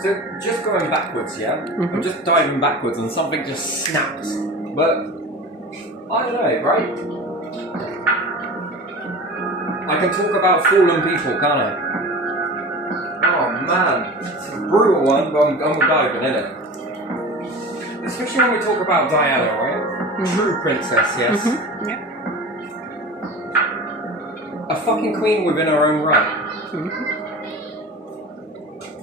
So, just going backwards, yeah? I'm just diving backwards and something just snaps. But, I don't know, right? I can talk about fallen people, can't I? Oh man, it's a brutal one, but I'm diving in it. Especially when we talk about Diana, right? True princess, yes? Yep. A fucking queen within her own right.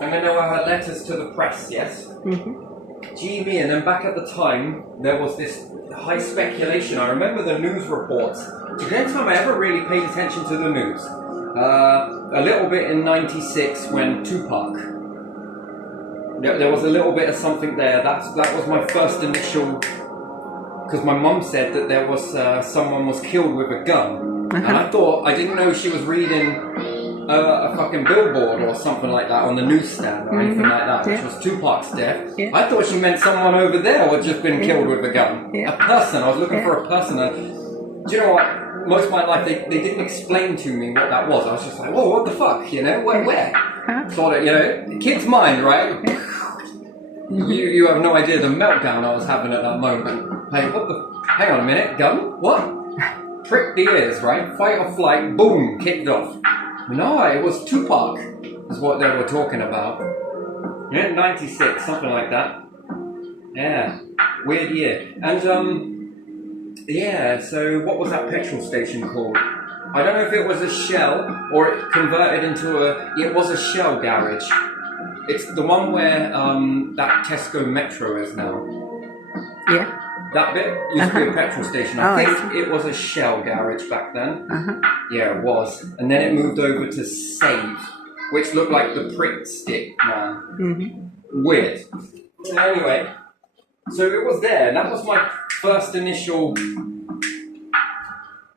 And I know her letters to the press, yes? Gee, and then back at the time, there was this high speculation. I remember the news reports. The only time I ever really paid attention to the news. A little bit in '96 when Tupac. There was a little bit of something there. That was my first initial. Because my mum said that there was someone was killed with a gun, and I didn't know she was reading a fucking billboard or something like that on the newsstand or anything like that, which was Tupac's death. I thought she meant someone over there had just been killed with a gun. A person. I was looking for a person, and do you know what? Most of my life, they didn't explain to me what that was. I was just like, whoa, what the fuck, you know? Where? Sort of, you know, kid's mind, right? You have no idea the meltdown I was having at that moment. Like, hang on a minute, gun? What? Prick the ears, right? Fight or flight, boom, kicked off. No, it was Tupac, is what they were talking about. Yeah, 96, something like that. Yeah, weird year. And, yeah, so what was that petrol station called? I don't know if it was a Shell or it converted into it was a Shell garage. It's the one where that Tesco Metro is now. Yeah. That bit used to be a petrol station. I think it was a Shell garage back then. Yeah, it was. And then it moved over to Save, which looked like the prick stick, man. Weird. Anyway, so it was there. That was my first initial...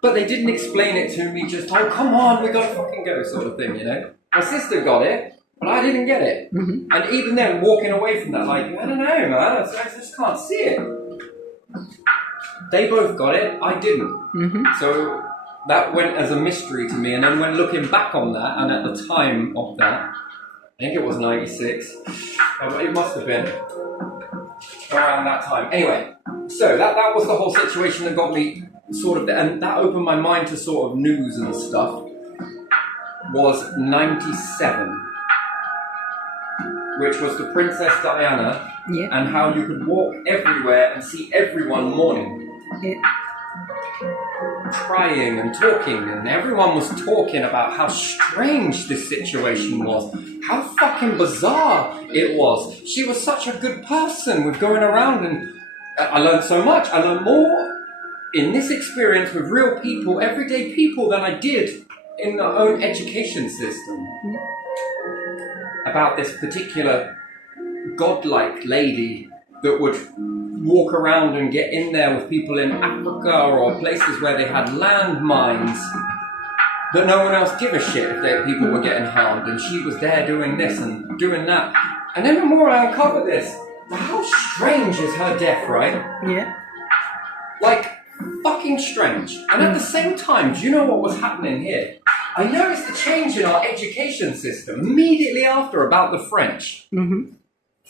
But they didn't explain it to me, just, oh, come on, we gotta fucking go, sort of thing, you know? My sister got it, but I didn't get it. And even then, walking away from that, like, I don't know, man, I just can't see it. They both got it, I didn't. So that went as a mystery to me, and then when looking back on that, and at the time of that, I think it was 96, it must have been around that time. Anyway, so that was the whole situation that got me sort of, and that opened my mind to sort of news and stuff, was 97, which was the Princess Diana, and how you could walk everywhere and see everyone mourning. Crying and talking, and everyone was talking about how strange this situation was, how fucking bizarre it was. She was such a good person with going around, and I learned so much. I learned more in this experience with real people, everyday people, than I did in our own education system. About this particular godlike lady that would walk around and get in there with people in Africa or places where they had landmines that no one else gave a shit if people were getting harmed, and she was there doing this and doing that. And then the more I uncover this, how strange is her death, right? Yeah. Like, fucking strange. And at the same time, do you know what was happening here? I noticed the change in our education system immediately after about the French.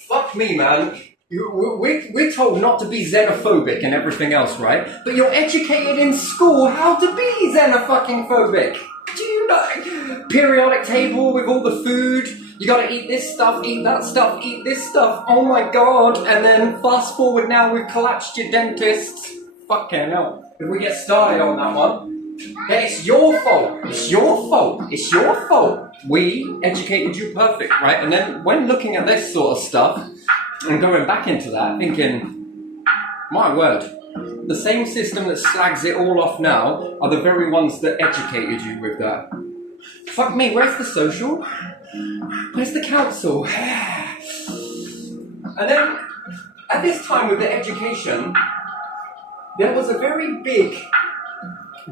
Fuck me, man. We're told not to be xenophobic and everything else, right? But you're educated in school how to be xenophobic. Do you know? Periodic table with all the food. You gotta eat this stuff, eat that stuff, eat this stuff. Oh my god. And then fast forward now, we've collapsed your dentists. Fucking hell. If we get started on that one, then it's your fault. It's your fault. It's your fault. We educated you perfect, right? And then when looking at this sort of stuff, and going back into that, thinking, my word, the same system that slags it all off now are the very ones that educated you with that. Fuck me, where's the social? Where's the council? And then, at this time with the education, there was a very big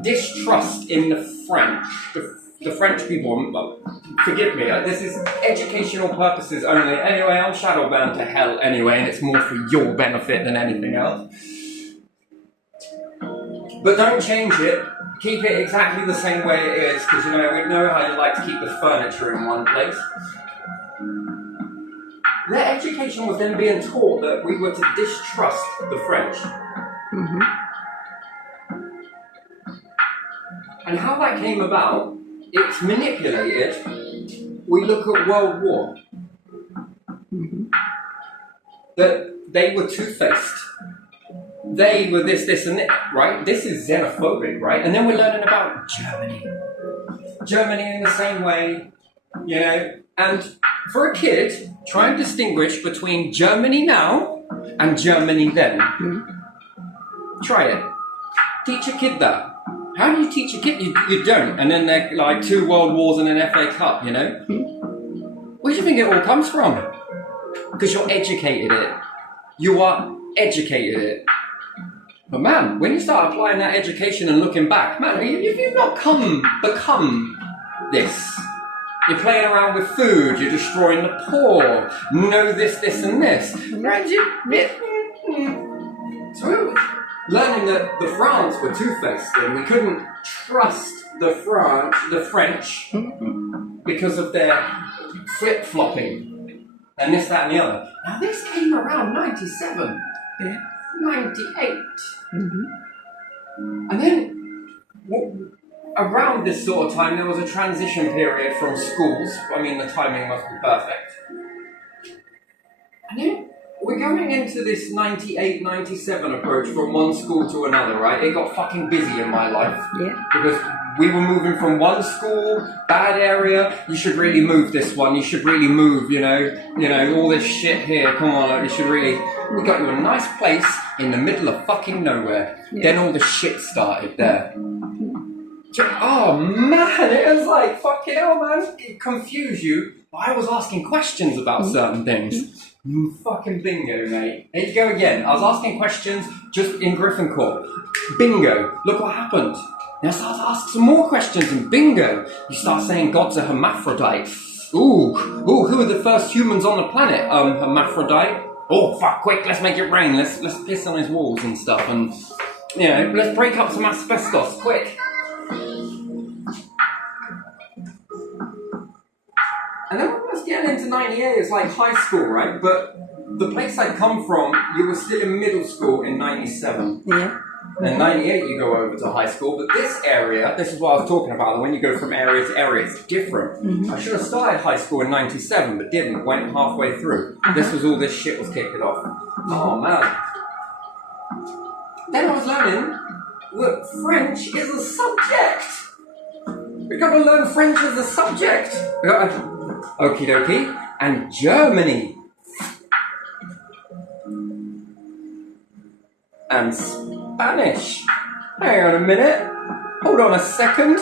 distrust in the French. The French people, forgive me, this is educational purposes only. Anyway, I'm shadow bound to hell anyway, and it's more for your benefit than anything else. But don't change it. Keep it exactly the same way it is, because you know, we know how you like to keep the furniture in one place. education was then being taught that we were to distrust the French. Mm-hmm. And how that came about, it's manipulated. We look at World War. Mm-hmm. That they were two-faced. They were this, and that, right? This is xenophobic, right? And then we're learning about Germany. Germany in the same way, you know. And for a kid, try and distinguish between Germany now and Germany then. Mm-hmm. Try it. Teach a kid that. How do you teach a kid? You don't. And then they're like 2 world wars and an FA Cup, you know? Where do you think it all comes from? Because you're educated it. You are educated it. But man, when you start applying that education and looking back, man, if you've not become this, you're playing around with food, you're destroying the poor, know this, and this. So learning that the France were two-faced and we couldn't trust the French because of their flip-flopping and this, that and the other. Now this came around 97, 98. Mm-hmm. And then around this sort of time there was a transition period from schools. I mean, the timing must be perfect. And then we're going into this 98, 97 approach from one school to another, right? It got fucking busy in my life. Yeah. Because we were moving from one school, bad area, you should really move this one, you should really move, you know, all this shit here, come on, like, you should really... We got you a nice place in the middle of fucking nowhere. Yeah. Then all the shit started there. Oh man, it was like, fucking hell, man. It confused you. I was asking questions about certain things. Fucking bingo, mate. Here you go again. I was asking questions just in Griffin Court. Bingo. Look what happened. Then I start to ask some more questions and bingo. You start saying God's a hermaphrodite. Ooh, who are the first humans on the planet? Hermaphrodite. Oh, fuck, quick, let's make it rain. Let's piss on his walls and stuff. And, you know, let's break up some asbestos, quick. And then when I was getting into 98, it's like high school, right? But the place I'd come from, you were still in middle school in 97. Yeah. And 98, you go over to high school. But this area, this is what I was talking about. When you go from area to area, it's different. Mm-hmm. I should have started high school in 97, but didn't. Went halfway through. This was all this shit was kicking off. Oh, man. Then I was learning that French is a subject. We got to learn French as a subject. We got to... Okie dokie. And Germany. And Spanish. Hang on a minute. Hold on a second.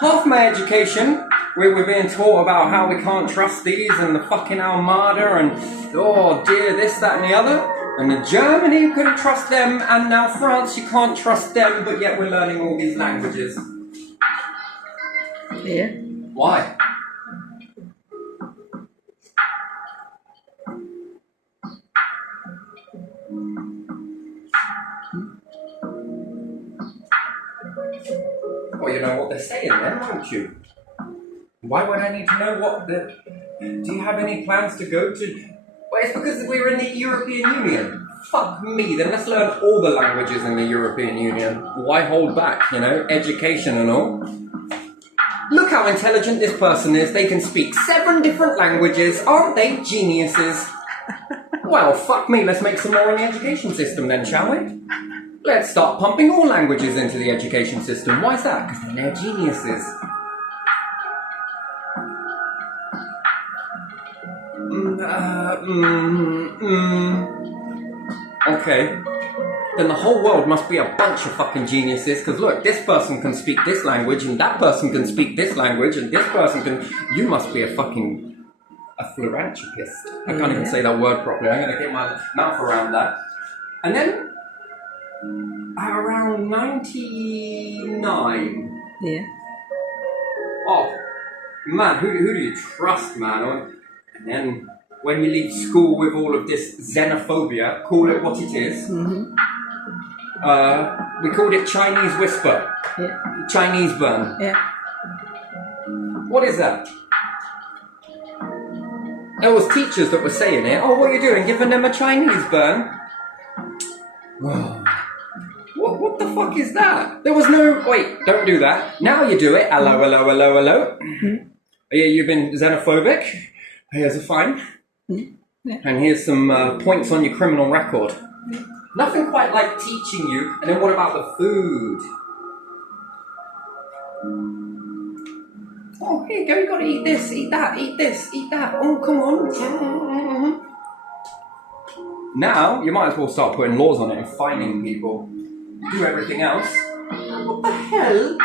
Half my education, we're being taught about how we can't trust these and the fucking Armada and, oh dear, this, that and the other. And in Germany, you couldn't trust them, and now France, you can't trust them, but yet we're learning all these languages. Yeah. Why? Well, you know what they're saying then, don't you? Why would I need to know what the... Do you have any plans to go to... Well, it's because we're in the European Union. Fuck me, then let's learn all the languages in the European Union. Why hold back, you know? Education and all. Look how intelligent this person is. They can speak 7 different languages. Aren't they geniuses? Well, fuck me, let's make some more in the education system then, shall we? Let's start pumping all languages into the education system. Why is that? Because then they're geniuses. Okay. Then the whole world must be a bunch of fucking geniuses, because look, this person can speak this language, and that person can speak this language, and this person can... You must be a fucking... a philanthropist. I can't even say that word properly. I'm going to get my mouth around that. And then... around 99... Yeah. Oh, man, who do you trust, man? And then when you leave school with all of this xenophobia, call it what it is. Mm-hmm. We called it Chinese whisper. Yeah. Chinese burn. Yeah. What is that? There was teachers that were saying it. Oh, what are you doing? Giving them a Chinese burn? What the fuck is that? There was no... Wait, don't do that. Now you do it. Hello, hello, hello, hello. Yeah, you've been xenophobic. Here's a fine. Yeah. And here's some points on your criminal record. Nothing quite like teaching you. And then what about the food? Oh, here you go. You gotta eat this, eat that, eat this, eat that. Oh, come on. Now, you might as well start putting laws on it and fining people. Do everything else. What the hell?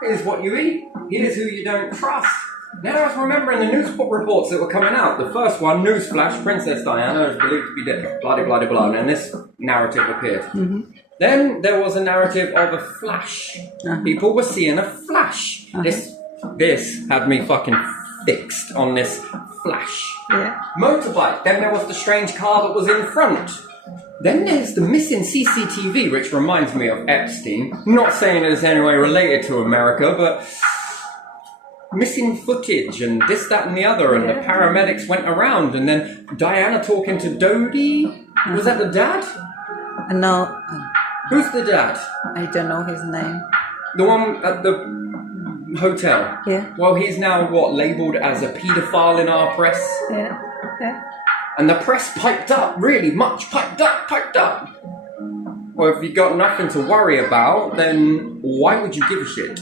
Here's what you eat. Here's who you don't trust. Now I was remembering the news reports that were coming out. The first one, newsflash, Princess Diana is believed to be dead. Blah, blah, blah, blah. And this narrative appeared. Then there was a narrative of a flash. People were seeing a flash. This had me fucking fixed on this flash. Yeah. Motorbike. Then there was the strange car that was in front. Then there's the missing CCTV, which reminds me of Epstein. Not saying it's any way related to America, but missing footage and this, that, and the other. And the paramedics went around, and then Diana talking to Dodie. Was that the dad? No. Who's the dad? I don't know his name. The one at the hotel? Yeah. Well, he's now, labelled as a paedophile in our press? Yeah. Yeah. And the press piped up, really much piped up. Well, if you've got nothing to worry about, then why would you give a shit?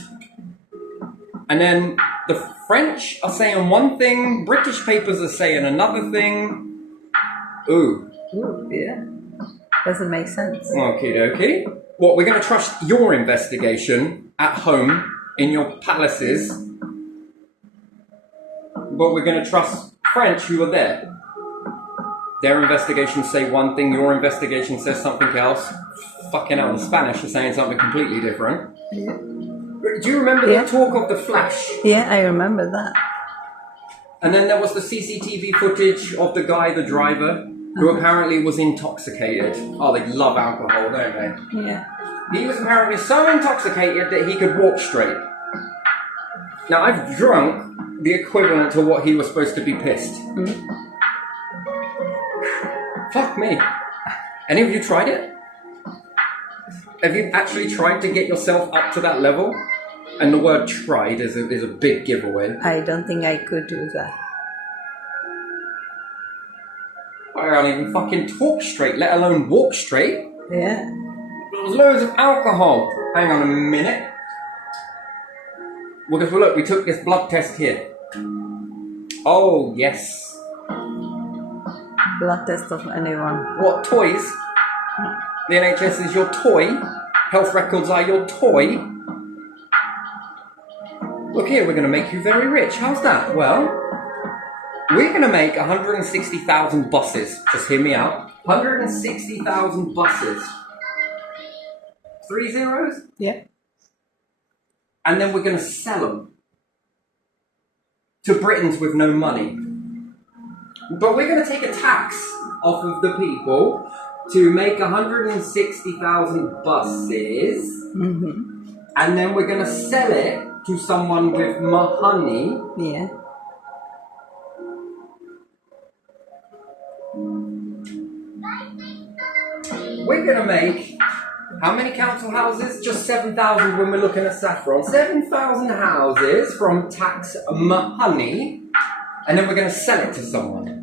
And then the French are saying one thing, British papers are saying another thing. Ooh, yeah. Doesn't make sense. Okie dokie. What, we're going to trust your investigation at home, in your palaces, but we're going to trust French who are there. Their investigations say one thing, your investigation says something else. Fucking hell, the Spanish are saying something completely different. Yeah. Do you remember the talk of the flash? Yeah, I remember that. And then there was the CCTV footage of the guy, the driver, who apparently was intoxicated. Oh, they love alcohol, don't they? Yeah. He was apparently so intoxicated that he could walk straight. Now, I've drunk the equivalent to what he was supposed to be pissed. Fuck me. Any of you tried it? Have you actually tried to get yourself up to that level? And the word tried is a big giveaway. I don't think I could do that. I can't even fucking talk straight, let alone walk straight. Yeah. There was loads of alcohol. Hang on a minute. Well, because look, we took this blood test here. Oh, yes. Blood test of anyone. What, toys? The NHS is your toy? Health records are your toy? Look here, we're going to make you very rich. How's that? Well, we're going to make 160,000 buses. Just hear me out. 160,000 buses. 3 zeros? Yeah. And then we're going to sell them to Britons with no money. But we're going to take a tax off of the people to make 160,000 buses. And then we're going to sell it to someone with money. Yeah. We're going to make how many council houses? Just 7,000 when we're looking at Saffron. 7,000 houses from tax money, and then we're going to sell it to someone.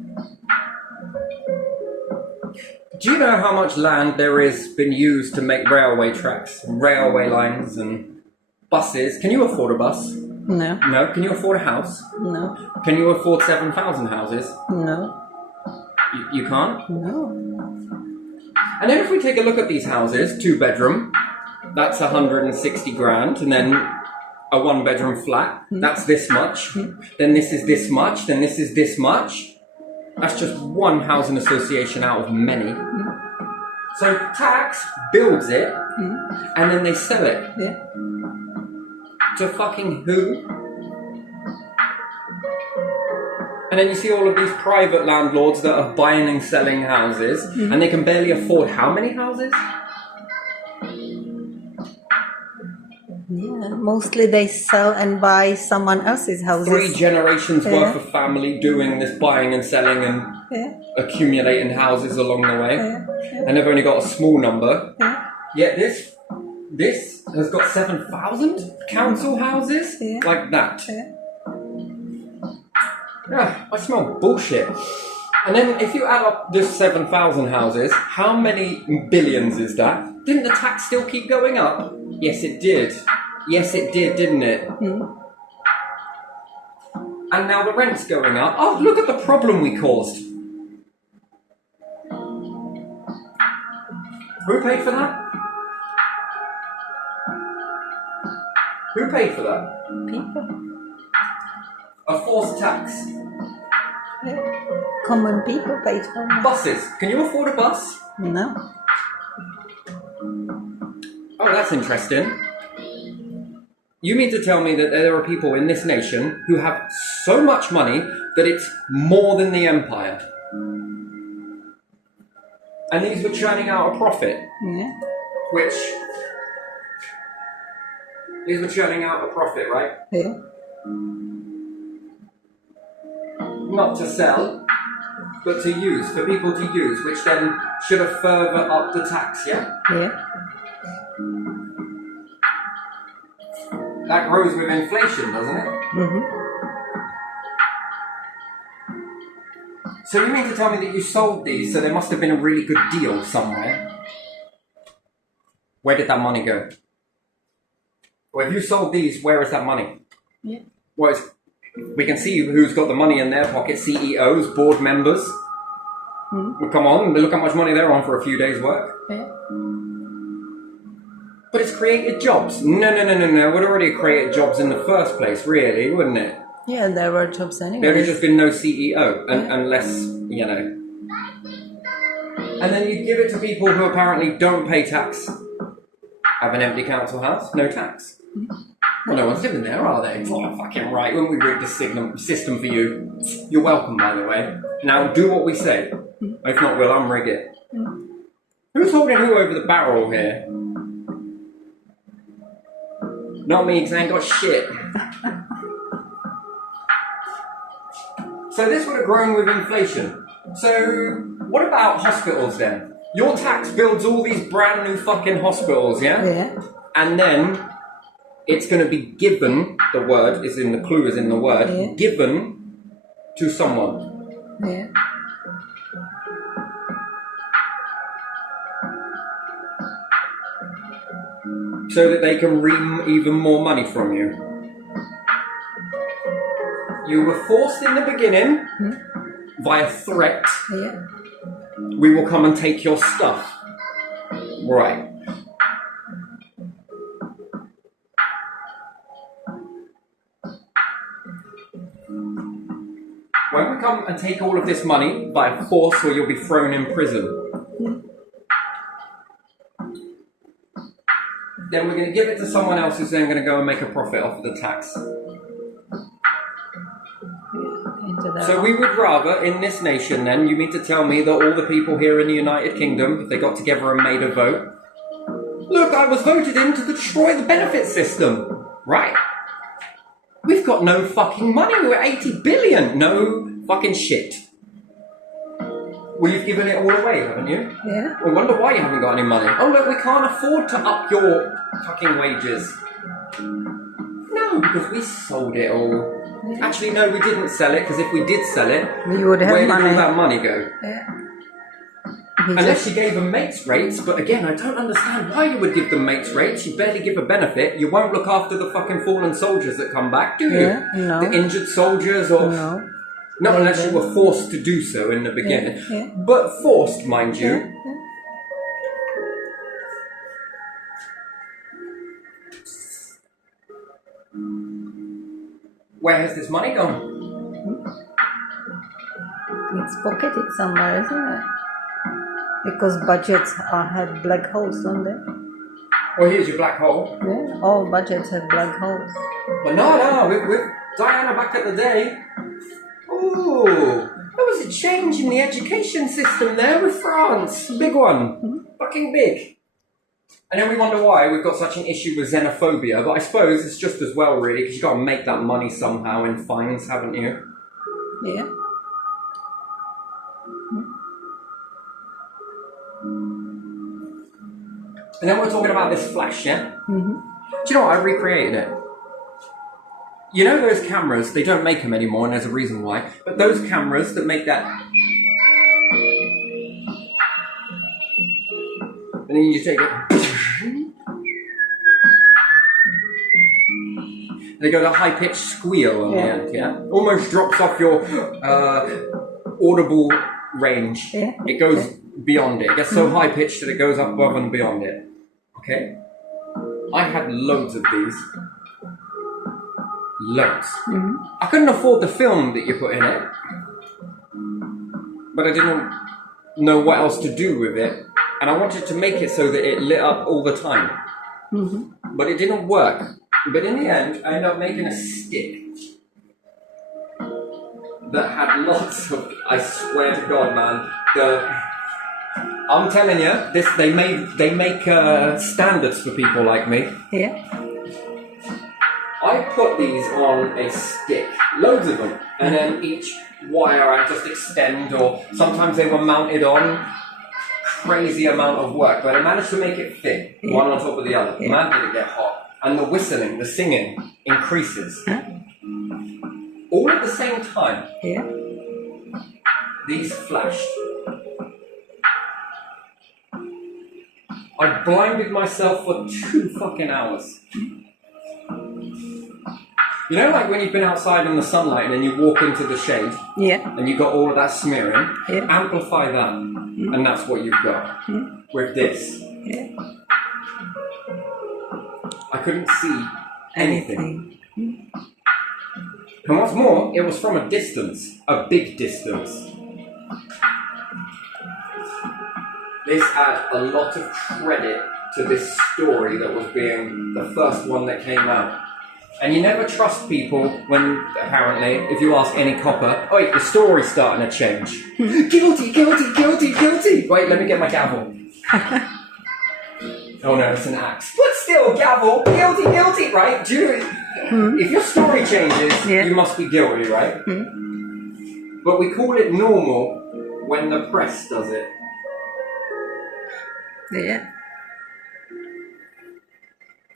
Do you know how much land there is been used to make railway tracks, railway lines, and buses? Can you afford a bus? No. No. Can you afford a house? No. Can you afford 7,000 houses? No. You can't? No. And then if we take a look at these houses, 2-bedroom, that's 160 grand, and then a 1-bedroom flat, that's this much, then this is this much, then this is this much. That's just one housing association out of many. So tax builds it, and then they sell it. Yeah. To fucking who? And then you see all of these private landlords that are buying and selling houses, and they can barely afford how many houses? Yeah. mostly they sell and buy someone else's houses. 3 generations Yeah. worth of family doing this buying and selling and Yeah, accumulating houses along the way. yeah, And they've only got a small number. yeah. Yet this has got 7,000 council houses? Yeah. Like that. Yeah. Yeah, I smell bullshit. And then if you add up this 7,000 houses, how many billions is that? Didn't the tax still keep going up? Yes, it did. Yes, it did, didn't it? And now the rent's going up. Oh, look at the problem we caused. Who paid for that? Who paid for that? People. A forced tax. Yeah. Common people pay for it. Buses. Can you afford a bus? No. Oh, that's interesting. You mean to tell me that there are people in this nation who have so much money that it's more than the empire? And these were churning out a profit, Yeah. which... These were churning out a profit, right? Yeah. Not to sell, but to use, for people to use, which then should have further upped the tax, yeah? Yeah. That grows with inflation, doesn't it? Mm-hmm. So you mean to tell me that you sold these, so there must have been a really good deal somewhere? Where did that money go? Well, if you sold these, where is that money? Yeah. Well, we can see who's got the money in their pocket, CEOs, board members. Well, come on, look how much money they're on for a few days' work. Yeah. But it's created jobs. No. Would already created jobs in the first place, really, wouldn't it? Yeah, there were jobs anyway. There would just been no CEO, unless, you know. And then you give it to people who apparently don't pay tax. Have an empty council house, no tax. Well, no one's living there, are they? Oh, fucking right. When we rig the system for you, you're welcome, by the way. Now, do what we say. If not, we'll unrig it. Who's holding who over the barrel here? Not me, because I ain't got shit. So this would have grown with inflation. So what about hospitals then? Your tax builds all these brand new fucking hospitals, yeah? Yeah. And then it's going to be given, the word is in the clue is in the word, Yeah. given to someone. Yeah. So that they can ream even more money from you. You were forced in the beginning via threat. Yeah. We will come and take your stuff. Right. When we come and take all of this money by force, or you'll be thrown in prison. Then we're going to give it to someone else who's then going to go and make a profit off of the tax. Into that. So we would rather, in this nation then, you mean to tell me that all the people here in the United Kingdom, if they got together and made a vote, look, I was voted in to destroy the benefit system, right? We've got no fucking money, we're 80 billion, no fucking shit. Well, you've given it all away, haven't you? Yeah. I wonder why you haven't got any money. Oh, look, we can't afford to up your fucking wages. No, because we sold it all. Yeah. Actually, no, we didn't sell it, because if we did sell it, You would have where did all money. that money go? Yeah. He Unless just- you gave them mates rates, but again, I don't understand why you would give them mates rates. You barely give a benefit. You won't look after the fucking fallen soldiers that come back, do you? Yeah, no. The injured soldiers, or No. not They unless you don't. were forced to do so in the beginning. Yeah. But forced, mind you. Yeah. Where has this money gone? It's pocketed somewhere, isn't it? Because budgets have black holes, don't they? Well, here's your black hole. Yeah. All budgets have black holes. But no, with Diana back at the day. Ooh, there was a change in the education system there with France. Big one. Fucking big. And then we wonder why we've got such an issue with xenophobia, but I suppose it's just as well, really, because you've got to make that money somehow in fines, haven't you? Yeah. And then we're talking about this flash, yeah? Mm-hmm. Do you know what? I recreated it. You know those cameras, they don't make them anymore, and there's a reason why, but those cameras that make that... And then you take it... They go to high-pitched squeal on the end, yeah? Almost drops off your audible range. Yeah. It goes beyond it. It gets so high-pitched that it goes up above and beyond it. Okay? I had loads of these. Loads. Mm-hmm. I couldn't afford the film that you put in it. But I didn't know what else to do with it. And I wanted to make it so that it lit up all the time. Mm-hmm. But it didn't work. But in the end, I ended up making a stick that had lots of, I swear to God, man, I'm telling you, they make standards for people like me. Yeah. I put these on a stick, loads of them, and then each wire I just extend, or sometimes they were mounted on. Crazy amount of work, but I managed to make it fit, one on top of the other. Man, did it get hot. And the whistling, the singing increases. All at the same time. Yeah. These flashed. I blinded myself for 2 fucking hours. You know, like when you've been outside in the sunlight and then you walk into the shade, Yeah. and you got all of that smearing, Yeah. amplify that, and that's what you've got with this. Yeah. I couldn't see anything. Anything. And what's more, it was from a distance, a big distance. This had a lot of credit to this story that was being the first one that came out. And you never trust people when, apparently, if you ask any copper, oh, wait, the story's starting to change. Guilty, guilty, guilty, guilty. Wait, let me get my gavel. Oh no, it's an axe. But still, gavel, guilty, guilty, right? If your story changes, you must be guilty, right? But we call it normal when the press does it. Yeah.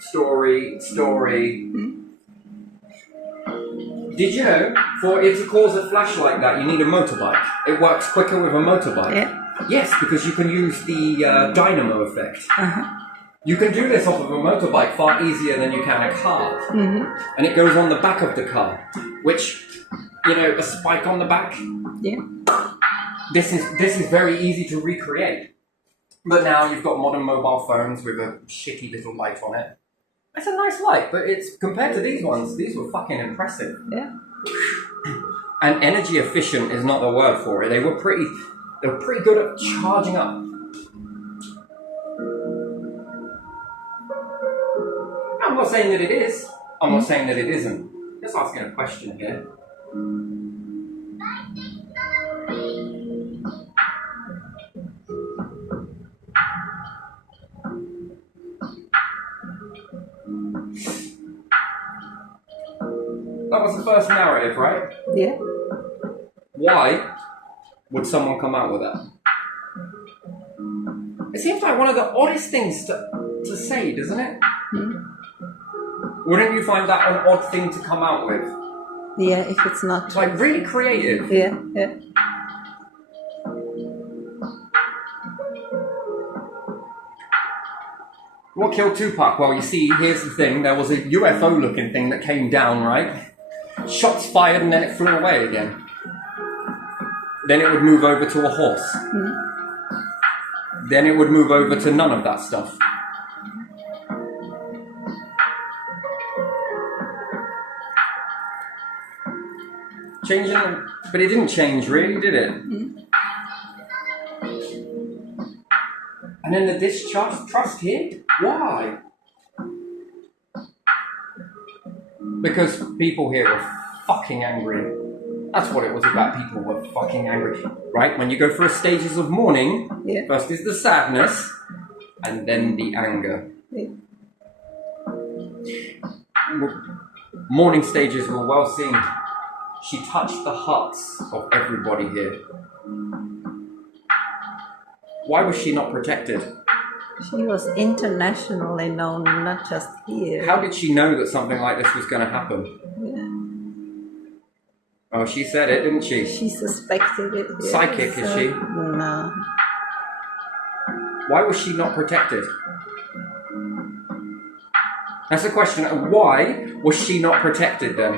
Story. Did you know, for it to cause a flash like that, you need a motorbike? It works quicker with a motorbike. Yeah. Yes, because you can use the dynamo effect. Uh-huh. You can do this off of a motorbike far easier than you can a car. And it goes on the back of the car, which, you know, a spike on the back. Yeah. This is very easy to recreate. But now you've got modern mobile phones with a shitty little light on it. It's a nice light, but it's compared to these ones, these were fucking impressive. Yeah. And energy efficient is not the word for it. They were pretty good at charging up. I'm not saying that it is. I'm not saying that it isn't. Just asking a question here. That was the first narrative, right? Yeah. Why would someone come out with that? It seems like one of the oddest things to say, doesn't it? Wouldn't you find that an odd thing to come out with? Yeah, if it's not. It's like really creative. Yeah, yeah. What killed Tupac? Well, you see, here's the thing. There was a UFO-looking thing that came down, right? Shots fired and then it flew away again. Then it would move over to a horse. Then it would move over to none of that stuff. Changing, but it didn't change really, did it? And then the distrust hit? Why? Because people here were fucking angry. That's what it was about. People were fucking angry. Right? When you go through stages of mourning, first is the sadness, and then the anger. Yeah. Morning stages were well seen. She touched the hearts of everybody here. Why was she not protected? She was internationally known, not just here. How did she know that something like this was going to happen? Yeah. Oh, she said it, didn't she? She suspected it. Yeah. Psychic, is she? No. Why was she not protected? That's the question. Why was she not protected then?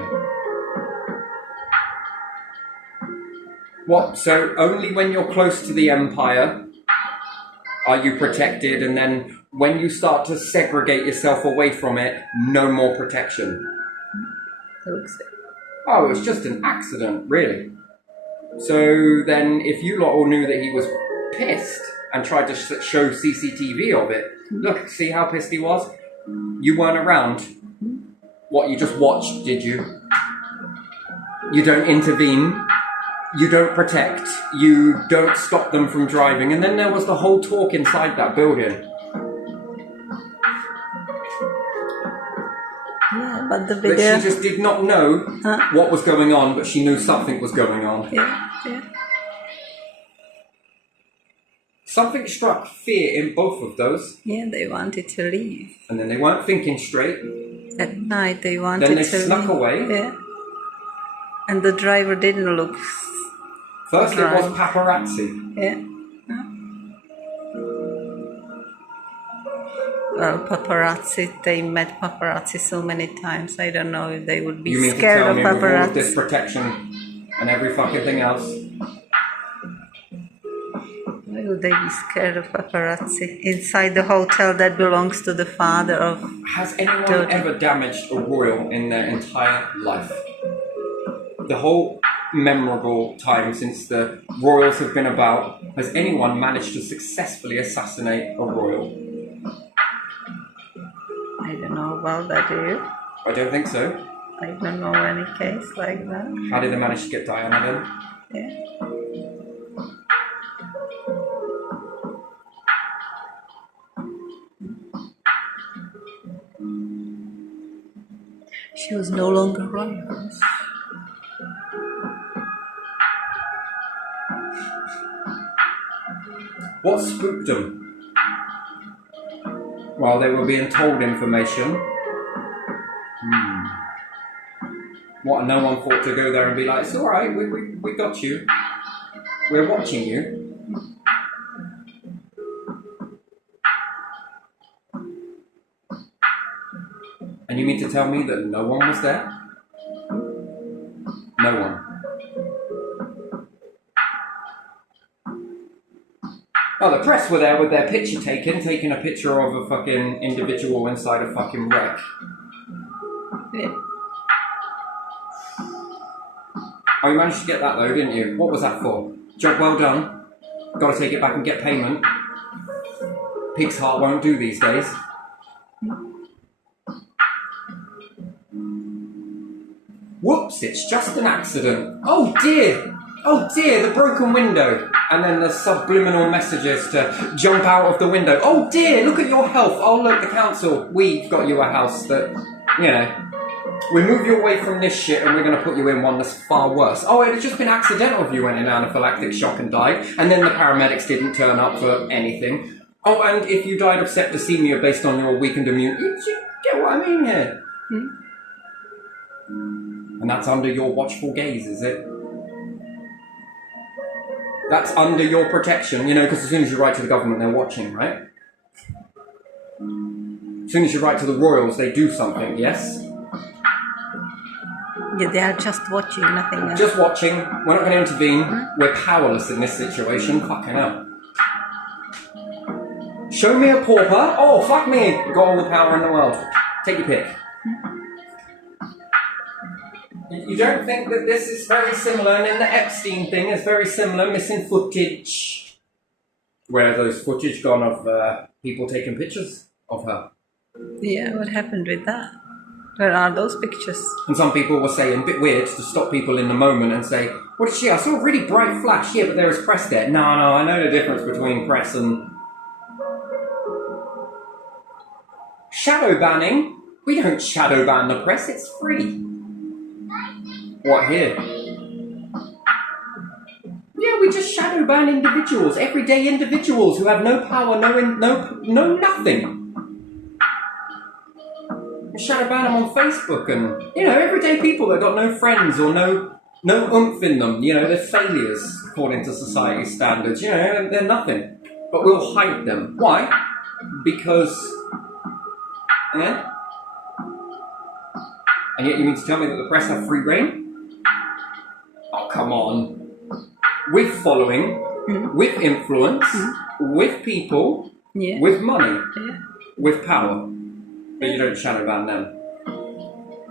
What? So only when you're close to the Empire are you protected, and then when you start to segregate yourself away from it, no more protection? Looks like. Oh, it was just an accident, really. So then if you lot all knew that he was pissed and tried to show CCTV of it, look, see how pissed he was? You weren't around. What, you just watched, did you? You don't intervene. You don't protect. You don't stop them from driving. And then there was the whole talk inside that building. Yeah, but the But video. she just did not know what was going on, but she knew something was going on. Yeah, yeah. Something struck fear in both of those. Yeah, they wanted to leave. And then they weren't thinking straight. At night they wanted Then they to snuck leave. away. Yeah. And the driver didn't look. First it was Right. paparazzi. Yeah. Well, paparazzi, they met paparazzi so many times. I don't know if they would be You mean to scared tell of me with all of this paparazzi. protection and every fucking thing else? Why would they be scared of paparazzi? Inside the hotel that belongs to the father of. Has anyone Don't- ever damaged a royal in their entire life? The whole memorable time since the royals have been about, has anyone managed to successfully assassinate a royal? I don't know about that, do you? I don't think so. I don't know any case like that. How did they manage to get Diana then? Yeah. She was no longer royals. What spooked them? While they were being told information. What, and no one thought to go there and be like, it's alright, we got you. We're watching you. And you mean to tell me that no one was there? No one. Oh, the press were there with their picture taking a picture of a fucking individual inside a fucking wreck. Yeah. Oh, you managed to get that though, didn't you? What was that for? Job well done. Gotta take it back and get payment. Pig's heart won't do these days. Whoops, it's just an accident. Oh dear! Oh dear, the broken window. And then the subliminal messages to jump out of the window. Oh dear, look at your health. Oh look, the council, we've got you a house that, you know, we move you away from this shit and we're going to put you in one that's far worse. Oh, it had just been accidental if you went in anaphylactic shock and died. And then the paramedics didn't turn up for anything. Oh, and if you died of septicemia based on your weakened immunity, you get what I mean here? And that's under your watchful gaze, is it? That's under your protection, you know, because as soon as you write to the government, they're watching, right? As soon as you write to the royals, they do something, yes? Yeah, they are just watching, nothing else. Just watching. We're not going to intervene. We're powerless in this situation. Fucking hell. Show me a pauper. Oh, fuck me. Got all the power in the world. Take your pick. You don't think that this is very similar, and in the Epstein thing is very similar, missing footage. Where are those footage gone of people taking pictures of her? Yeah, what happened with that? Where are those pictures? And some people were saying, a bit weird, to stop people in the moment and say, what did she? I saw a really bright flash here, but there is press there. No, I know the difference between press and Shadow banning? We don't shadow ban the press, it's free. What here? Yeah, we just shadow ban individuals, everyday individuals who have no power, no nothing. We shadow ban them on Facebook and, everyday people that got no friends or no oomph in them. They're failures according to society standards. They're nothing. But we'll hide them. Why? Because, and yet you mean to tell me that the press have free reign? Oh, come on. With following, with influence, with people, with money, with power. But you don't shadow ban them.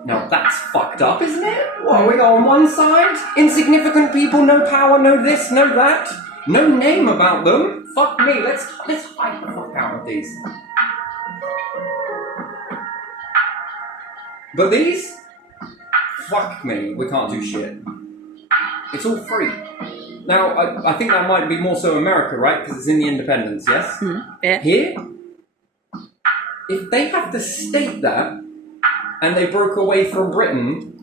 Now that's fucked up, isn't it? What, we go on one side? Insignificant people, no power, no this, no that. No name about them. Fuck me, let's hide the fuck out of these. But these? Fuck me, we can't do shit. It's all free. Now, I think that might be more so America, right? Because it's in the independence, yes? Yeah. Here? If they have to state that, and they broke away from Britain,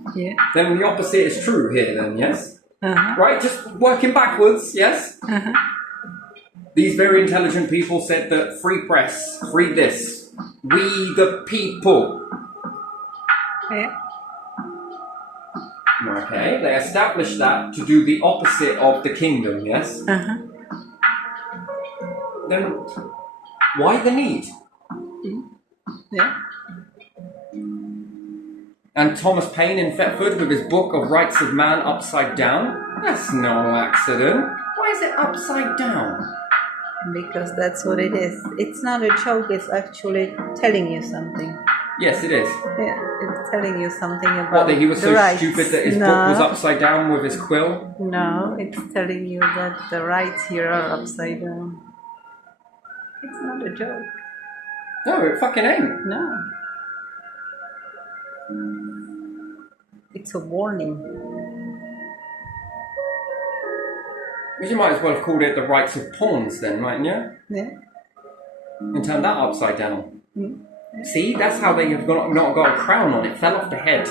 then the opposite is true here then, yes? Right? Just working backwards, yes? These very intelligent people said that free press, free this, we the people. Yeah. Okay, they established that to do the opposite of the kingdom, yes? Then, why the need? Yeah. And Thomas Paine in Thetford with his book of Rights of Man upside down? That's no accident. Why is it upside down? Because that's what it is. It's not a joke, it's actually telling you something. Yes, it is. Yeah, it's telling you something about What, that he was the so rights. stupid that his book was upside down with his quill? No, it's telling you that the rights here are upside down. It's not a joke. No, it fucking ain't. No. It's a warning. But you might as well have called it the rights of pawns then, mightn't you? Yeah. And turned that upside down. See, that's how they have not got a crown on. It fell off the head.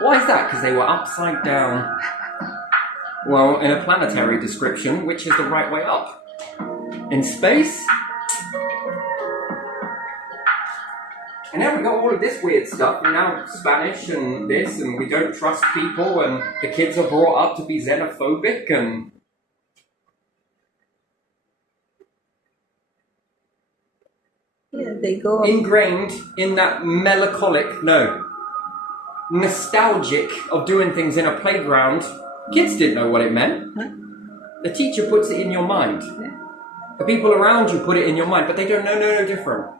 Why is that? Because they were upside down. Well, in a planetary description, which is the right way up? In space? And now we got all of this weird stuff, and now Spanish and this, and we don't trust people, and the kids are brought up to be xenophobic, and... Yeah, they go... Ingrained in that melancholic, nostalgic of doing things in a playground. Kids didn't know what it meant. The teacher puts it in your mind. The people around you put it in your mind, but they don't know no different.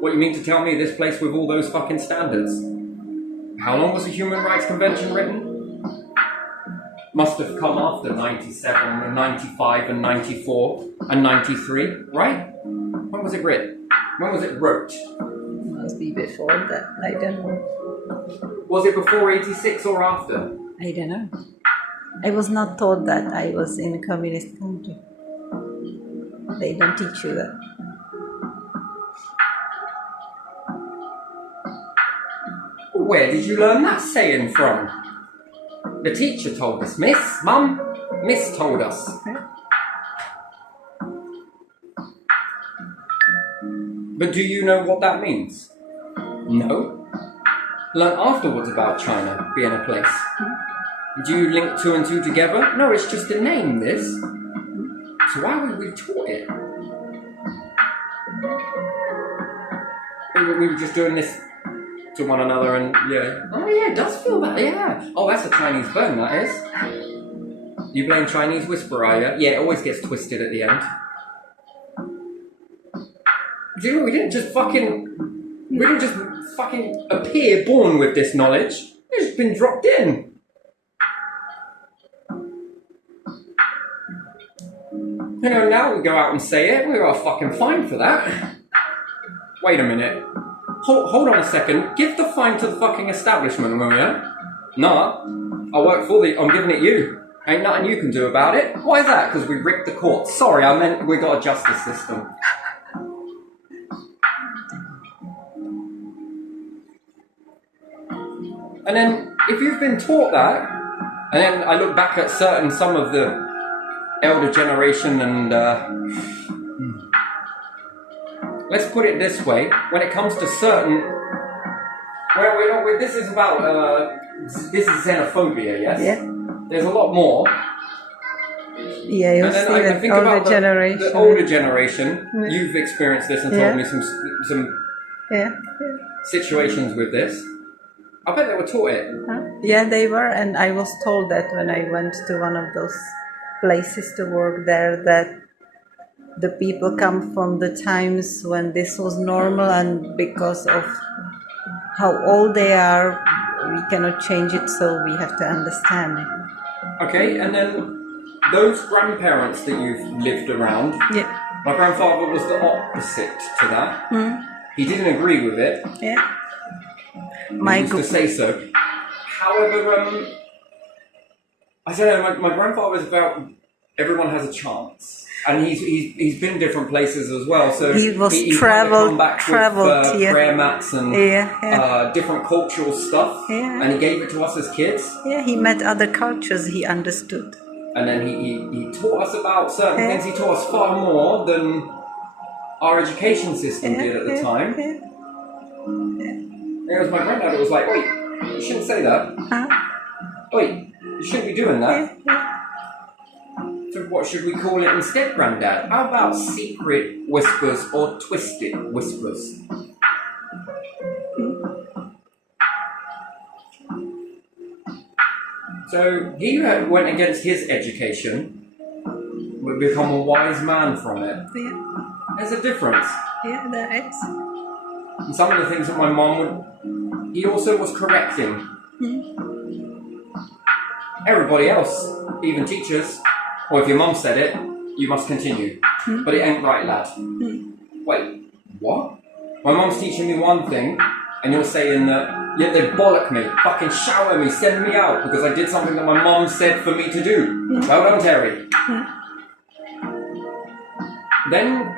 What, you mean to tell me this place with all those fucking standards? How long was the Human Rights Convention written? Must have come after 97 and 95 and 94 and 93, right? When was it written? When was it wrote? Must be before that. I don't know. Was it before 86 or after? I don't know. I was not taught that I was in a communist country. They don't teach you that. Where did you learn that saying from? The teacher told us, Miss, Mum, Miss told us. But do you know what that means? No. Learn afterwards about China being a place. Do you link two and two together? No, it's just a name, this. So why would we taught it? We were just doing this to one another and, yeah. Oh yeah, it does feel that, yeah. Oh, that's a Chinese bone, that is. You blame Chinese whisper, are you? Yeah, it always gets twisted at the end. Dude, we didn't just fucking appear born with this knowledge. It's just been dropped in. You know, now we go out and say it, we are fucking fined for that. Wait a minute. Hold on a second. Give the fine to the fucking establishment, will you? Nah. I work for I'm giving it you. Ain't nothing you can do about it. Why is that? Because we rigged the courts. Sorry, I meant we got a justice system. And then if you've been taught that, and then I look back at some of the elder generation, and let's put it this way: when it comes to certain, this is about this is xenophobia, yes. Yeah. There's a lot more. Yeah, you And then see I the think older about generation. the older generation. Yeah. You've experienced this and Yeah. told me some Yeah. situations with this. I bet they were taught it. Yeah, they were, and I was told that when I went to one of those places to work there, that the people come from the times when this was normal, and because of how old they are, we cannot change it, so we have to understand it. Okay, and then those grandparents that you've lived around, Yeah. my grandfather was the opposite to that. Mm. He didn't agree with it. Yeah. He used to say so. However, I don't know, my grandfather was about everyone has a chance. And he's been different places as well. So He was kind of traveled- come back traveled, with yeah. prayer mats and different cultural stuff. Yeah. And he gave it to us as kids. Yeah, he met other cultures, he understood. And then he taught us about certain things. He taught us far more than our education system did at the time. Yeah. Whereas my granddad was like, wait, you shouldn't say that. Huh? Wait, you shouldn't be doing that. Yeah. So what should we call it instead, Granddad? How about secret whispers or twisted whispers? So he went against his education, would become a wise man from it. Yeah. There's a difference. Yeah, there is. And some of the things that my mom would, he also was correcting. Everybody else, even teachers, or if your mum said it, you must continue. But it ain't right, lad. Wait, what? My mum's teaching me one thing, and you're saying that, yeah, they bollock me, fucking shower me, send me out because I did something that my mum said for me to do. Well done, Terry. Then,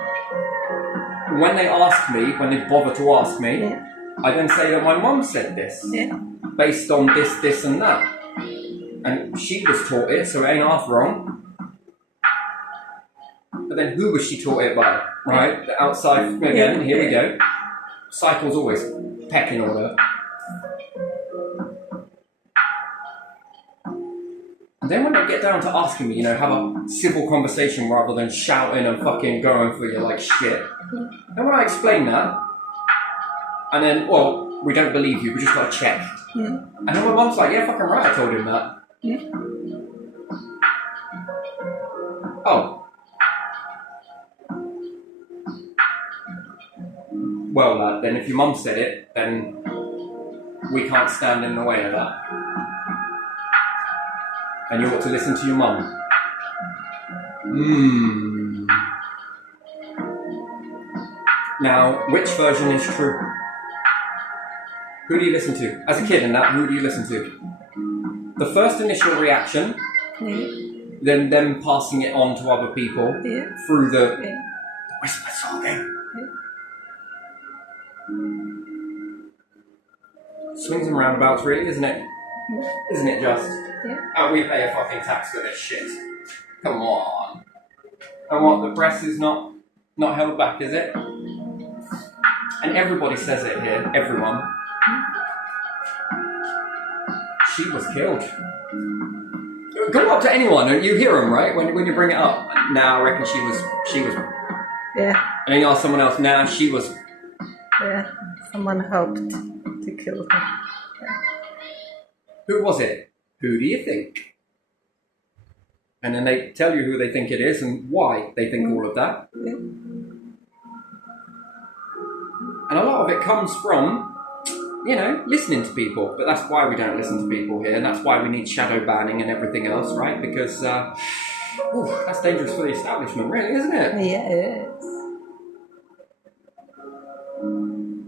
when they ask me, when they bother to ask me, I then say that my mum said this, based on this, this and that. And she was taught it, so it ain't half wrong. But then who was she taught it by? Right? The outside, again, here we go. Cycle's always pecking order. And then when they get down to asking me, have a civil conversation rather than shouting and fucking going for you like shit. Then when I explain that, and then, well, we don't believe you, we just gotta check. And then my mum's like, yeah, fucking right, I told him that. Oh. Well, lad, then if your mum said it, then we can't stand in the way of that. And you ought to listen to your mum. Now, which version is true? Who do you listen to? As a kid in that, who do you listen to? The first initial reaction, then them passing it on to other people through the whisper talking. Swings and roundabouts, really, isn't it? Isn't it just? Oh, we pay a fucking tax for this shit. Come on. And what, the press is not held back, is it? And everybody says it here, everyone. She was killed. Go up to anyone and you hear them, right? When you bring it up. Nah, I reckon she was. Yeah. And then you ask someone else, nah, she was. Yeah. Someone helped to kill her. Who was it? Who do you think? And then they tell you who they think it is and why they think all of that. And a lot of it comes from, listening to people. But that's why we don't listen to people here, and that's why we need shadow banning and everything else, right? Because that's dangerous for the establishment, really, isn't it? Yeah, it is.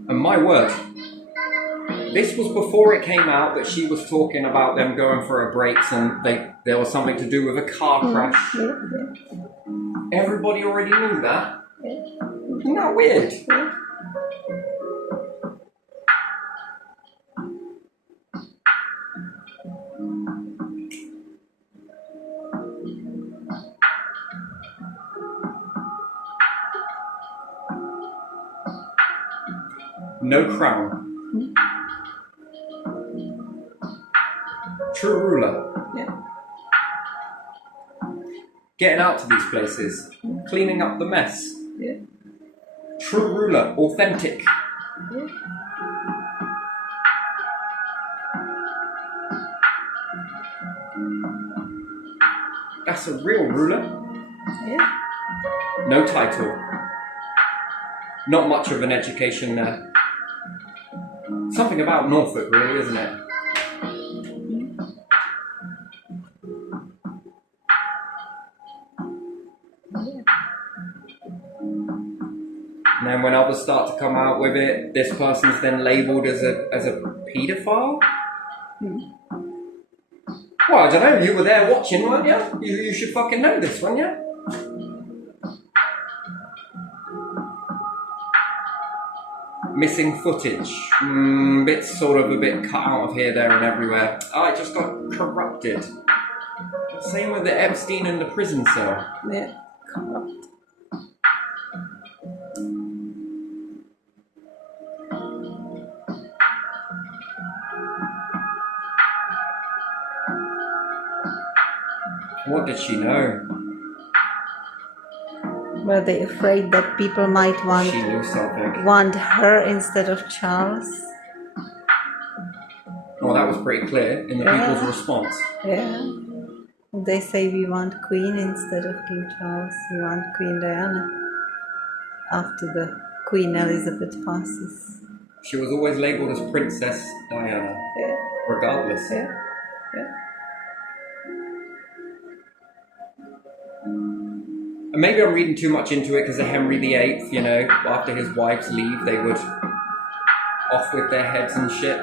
And my word, this was before it came out that she was talking about them going for her brakes and there was something to do with a car crash. Everybody already knew that. Isn't that weird? No crown. True ruler. Yeah. Getting out to these places. Cleaning up the mess. Yeah. True ruler. Authentic. Yeah. That's a real ruler. Yeah. No title. Not much of an education there. Something about Norfolk, really, isn't it? And then when others start to come out with it, this person's then labelled as a paedophile? Well, I don't know, you were there watching, weren't you? You should fucking know this, wouldn't you? Missing footage. Bits sort of a bit cut out of here, there and everywhere. Oh, it just got corrupted. Same with the Epstein and the prison cell. Yeah. Corrupt. What did she know? Were they afraid that people might She knew something. want her instead of Charles? Well, that was pretty clear in the people's response. Yeah. They say we want Queen instead of King Charles. We want Queen Diana after the Queen Elizabeth passes. She was always labelled as Princess Diana, Yeah. regardless. Yeah. Yeah. And maybe I'm reading too much into it because of Henry VIII, you know, after his wives leave, they would off with their heads and shit.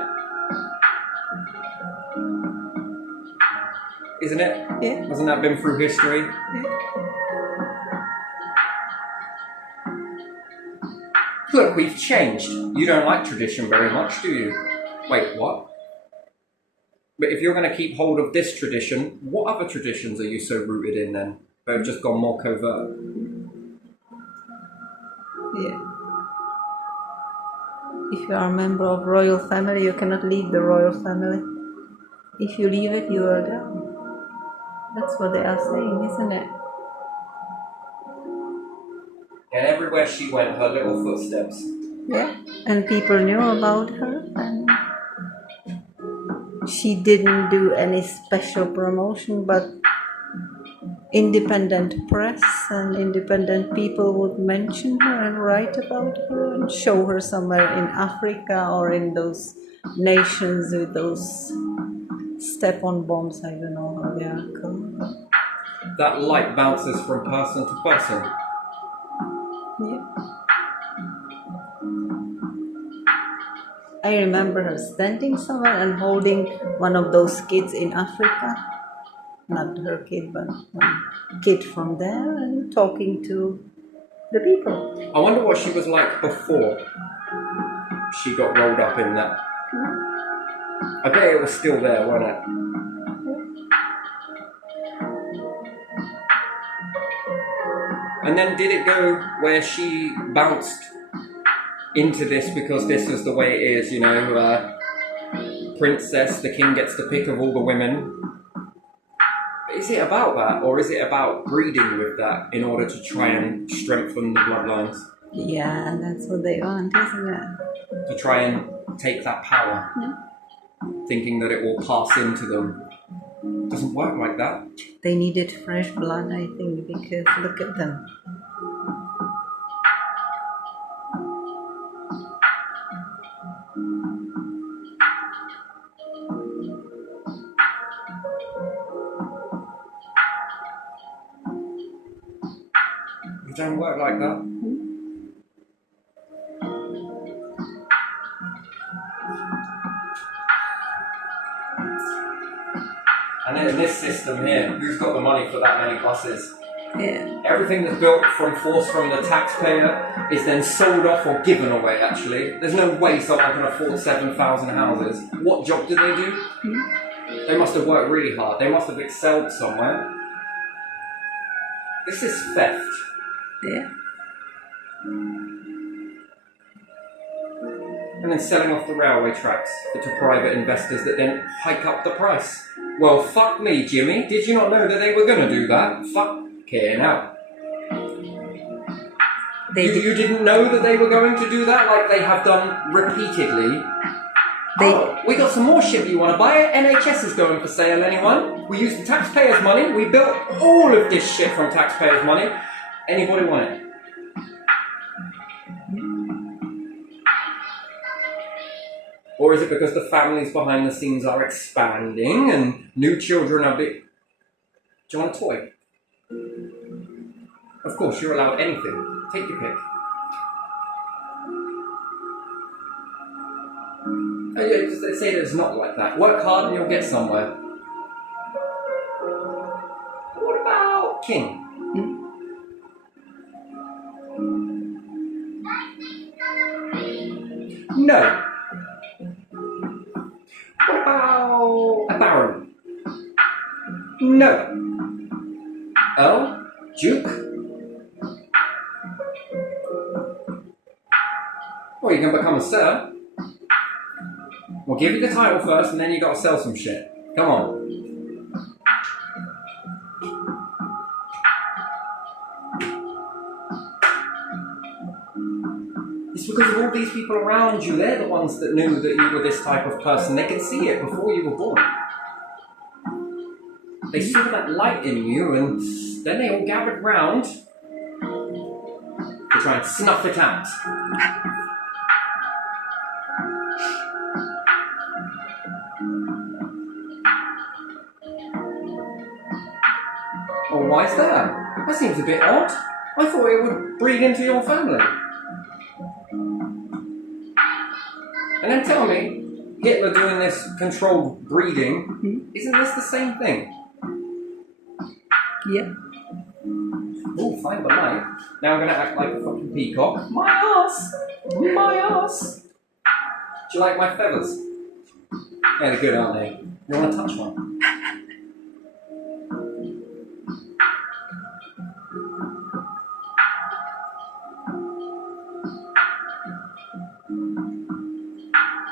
Isn't it? Yeah. Hasn't that been through history? Yeah. Look, we've changed. You don't like tradition very much, do you? Wait, what? But if you're going to keep hold of this tradition, what other traditions are you so rooted in then? They've just gone more covert. Yeah. If you are a member of royal family, you cannot leave the royal family. If you leave it, you are down. That's what they are saying, isn't it? And everywhere she went, her little footsteps. Yeah. And people knew about her, and she didn't do any special promotion, but independent press and independent people would mention her and write about her and show her somewhere in Africa or in those nations with those step-on bombs. I don't know how they are called. That light bounces from person to person. Yeah. I remember her standing somewhere and holding one of those kids in Africa. Not her kid, but one kid from there, and talking to the people. I wonder what she was like before she got rolled up in that. I bet it was still there, wasn't it? And then did it go where she bounced into this because this is the way it is, you know, princess, the king gets to pick of all the women. Is it about that, or is it about breeding with that in order to try and strengthen the bloodlines? Yeah, that's what they want, isn't it? To try and take that power, thinking that it will pass into them. It doesn't work like that. They needed fresh blood, I think, because look at them. It don't work like that. And in this system here, who's got the money for that many buses? Yeah. Everything that's built from force from the taxpayer is then sold off or given away, actually. There's no way someone can afford 7,000 houses. What job do they do? They must have worked really hard. They must have excelled somewhere. This is theft. Yeah. and then selling off the railway tracks to private investors that then hike up the price. Well, fuck me, Jimmy. Did you not know that they were going to do that? Fucking hell. You didn't know that they were going to do that like they have done repeatedly? We got some more shit you want to buy. NHS is going for sale, anyone? We use the taxpayers' money. We built all of this shit from taxpayers' money. Anybody want it? Or is it because the families behind the scenes are expanding and new children are big? Do you want a toy? Of course, you're allowed anything. Take your pick. Just say that it's not like that. Work hard and you'll get somewhere. What about King? No. What about a baron? No. Earl? Duke? Well, you can become a sir. We'll give you the title first, and then you gotta sell some shit. Come on. It's because of all these people around you. They're the ones that knew that you were this type of person. They could see it before you were born. They saw that light in you, and then they all gathered round to try and snuff it out. Oh, why is that? That seems a bit odd. I thought it would breed into your family. And then tell me, Hitler doing this controlled breeding, isn't this the same thing? Yeah. Oh, fine but light. Now I'm going to act like a fucking peacock. My ass! My ass! Do you like my feathers? Yeah, they're good, aren't they? You want to touch one?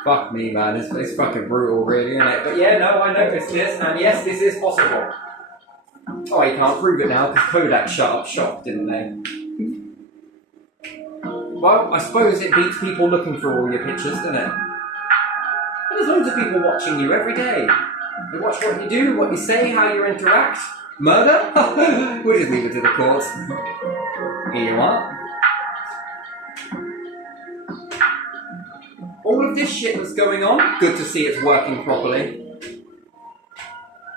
Fuck me, man. It's fucking brutal, really, isn't it? But yeah, no, I noticed this, and yes, this is possible. Oh, you can't prove it now because Kodak shut up shop, didn't they? Well, I suppose it beats people looking for all your pictures, doesn't it? But there's loads of people watching you every day. They watch what you do, what you say, how you interact. Murder? We'll just leave it to the courts. Here you are. All of this shit that's going on, good to see it's working properly.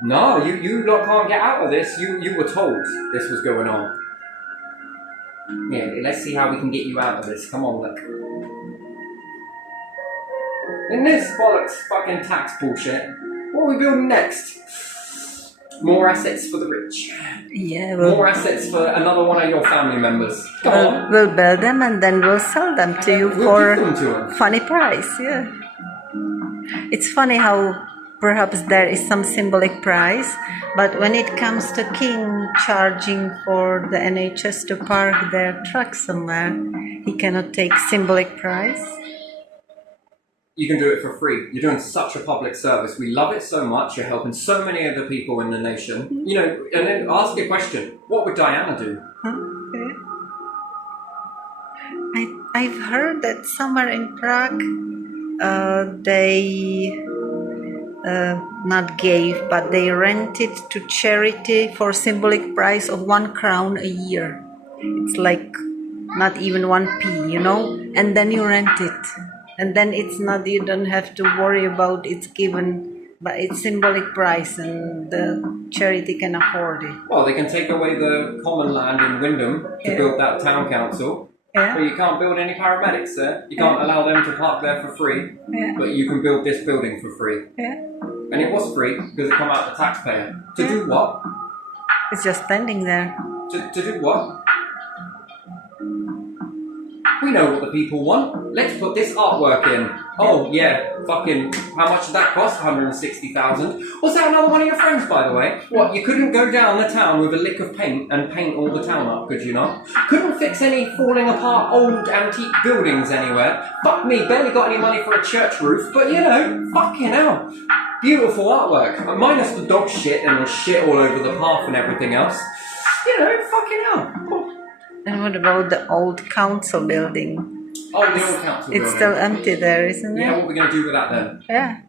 No, you lot can't get out of this. You were told this was going on. Yeah, let's see how we can get you out of this. Come on, look. In this bollocks fucking tax bullshit, what are we building next? More assets for the rich. Yeah, more assets for another one of your family members. Come on. We'll build them and then we'll sell them to you for funny price. Yeah. It's funny how perhaps there is some symbolic price, but when it comes to King charging for the NHS to park their truck somewhere, he cannot take symbolic price. You can do it for free. You're doing such a public service. We love it so much. You're helping so many other people in the nation. You know, and then ask a question. What would Diana do? Okay. I've heard that somewhere in Prague, they not gave, but they rented to charity for symbolic price of 1 crown a year. It's like not even 1p, you know? And then you rent it. And then it's not, you don't have to worry about it's given, but it's symbolic price and the charity can afford it. Well, they can take away the common land in Wyndham to build that town council. Yeah. But you can't build any paramedics there. You can't allow them to park there for free. Yeah. But you can build this building for free. Yeah. And it was free because it come out of the taxpayer. To do what? It's just standing there. To do what? We know what the people want. Let's put this artwork in. Oh, yeah, fucking, how much did that cost? 160,000. Was that another one of your friends, by the way? What, you couldn't go down the town with a lick of paint and paint all the town up, could you not? Couldn't fix any falling apart old antique buildings anywhere. Fuck me, barely got any money for a church roof, but you know, fucking hell. Beautiful artwork. Minus the dog shit and the shit all over the path and everything else. You know, fucking hell. And what about the old council building? Oh, the old council building. It's still empty there, isn't it? Yeah, what are we going to do with that then? Yeah.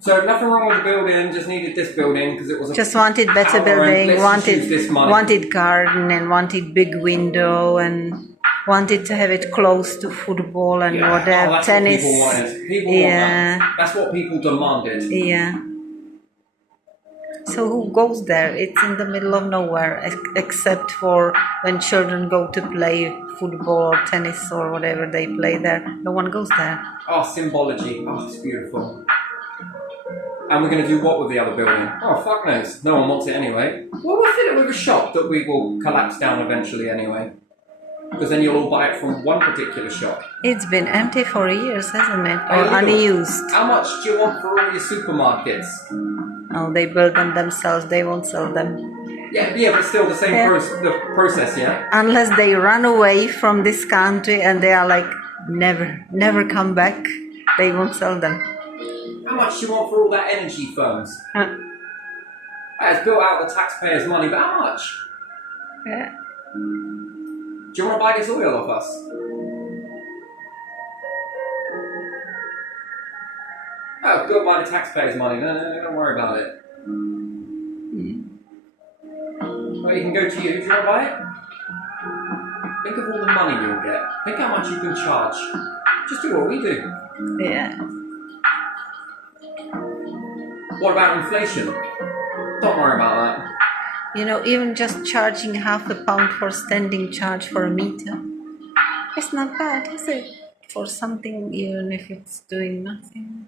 So nothing wrong with the building, just needed this building because it was a Just wanted better tower and building, let's just use this money. wanted garden and wanted big window and wanted to have it close to football and Yeah, whatever, that's tennis. what people wanted. People Yeah. want that. That's what people demanded. Yeah. So who goes there? It's in the middle of nowhere, except for when children go to play football or tennis or whatever they play there. No one goes there. Oh, symbology. Oh, it's beautiful. And we're going to do what with the other building? Oh, fuck knows. No one wants it anyway. Well, we'll fill it with a shop that we will collapse down eventually anyway. Because then you'll all buy it from one particular shop. It's been empty for years, hasn't it? Or Hey, look, unused. How much do you want for all your supermarkets? Oh, they build them themselves. They won't sell them. Yeah, but still the same Yeah. the process, yeah? Unless they run away from this country and they are like, never come back, they won't sell them. How much do you want for all that energy firms? Huh. It's built out of the taxpayers' money, but how much? Yeah. Do you want to buy this oil off us? Oh, it's built by the taxpayers' money. No, don't worry about it. Well, you can go to you. Do you want to buy it? Think of all the money you'll get. Think how much you can charge. Just do what we do. Yeah. What about inflation? Don't worry about that. You know, even just charging £0.50 for standing charge for a meter, it's not bad, is it? For something, even if it's doing nothing.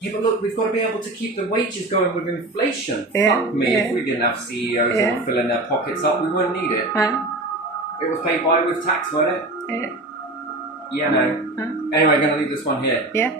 Yeah, but look, we've got to be able to keep the wages going with inflation. Yeah, Fuck me, yeah. if we didn't have CEOs Yeah. that were filling their pockets up, we wouldn't need it. Huh? It was paid by with tax, wasn't it? Yeah. Yeah, no. Huh? Anyway, I'm going to leave this one here. Yeah.